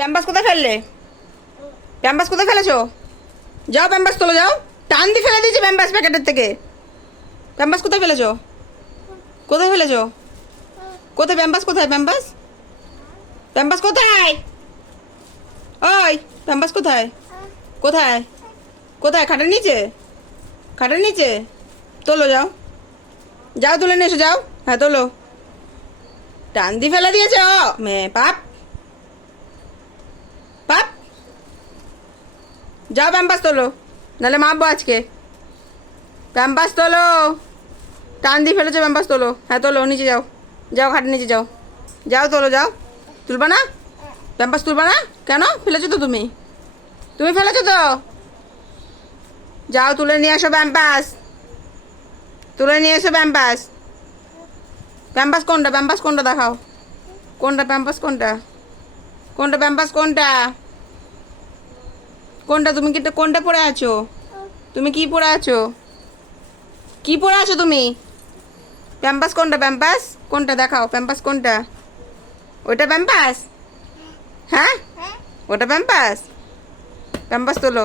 Pampers কোথায় ফেললে? Pampers কোথায় ফেলেছো? যাও প্যাম্পাস তোলো, যাও। টান দিয়ে ফেলে দিয়েছে প্যাম্পাস প্যাকেটের থেকে। প্যাম্পাস কোথায় ফেলেছো? কোথায় ফেলেছো? কোথায় প্যাম্পাস কোথায় প্যাম্পাস? প্যাম্পাস কোথায়? ওই, প্যাম্পাস কোথায়? কোথায়? কোথায়? খাটের নিচে? খাটের নিচে? তোলো, যাও। যাও, তুলে নিয়ে এসো, যাও। হ্যাঁ তোলো। টান দিয়ে ফেলে দিয়েছে, ও। পাপ। যাও প্যাম্পাস তোলো, নাহলে মাপবো আজকে। প্যাম্পাস তোলো, টান দিয়ে ফেলেছো প্যাম্পাস তোলো। হ্যাঁ তোলো, নিচে যাও। যাও, খাটের নিচে যাও। যাও, তোলো, যাও। তুলবা না? প্যাম্পাস তুলবা না? কেন? ফেলেছো তো তুমি। তুমি ফেলেছো তো? যাও, তুলে নিয়ে এসো প্যাম্পাস। তুলে নিয়ে এসো প্যাম্পাস। প্যাম্পাস কোনটা? প্যাম্পাস কোনটা দেখাও। কোনটা? প্যাম্পাস কোনটা? কোনটা? প্যাম্পাস কোনটা? কোনটা? তুমি কি কোনটা পরে আছো? তুমি কি পরে আছো? কি পরে আছো তুমি? প্যাম্পাস কোনটা? প্যাম্পাস? কোনটা? দেখাও, প্যাম্পাস কোনটা? ওটা প্যাম্পাস? হ্যাঁ? ওটা প্যাম্পাস? প্যাম্পাস তোলো।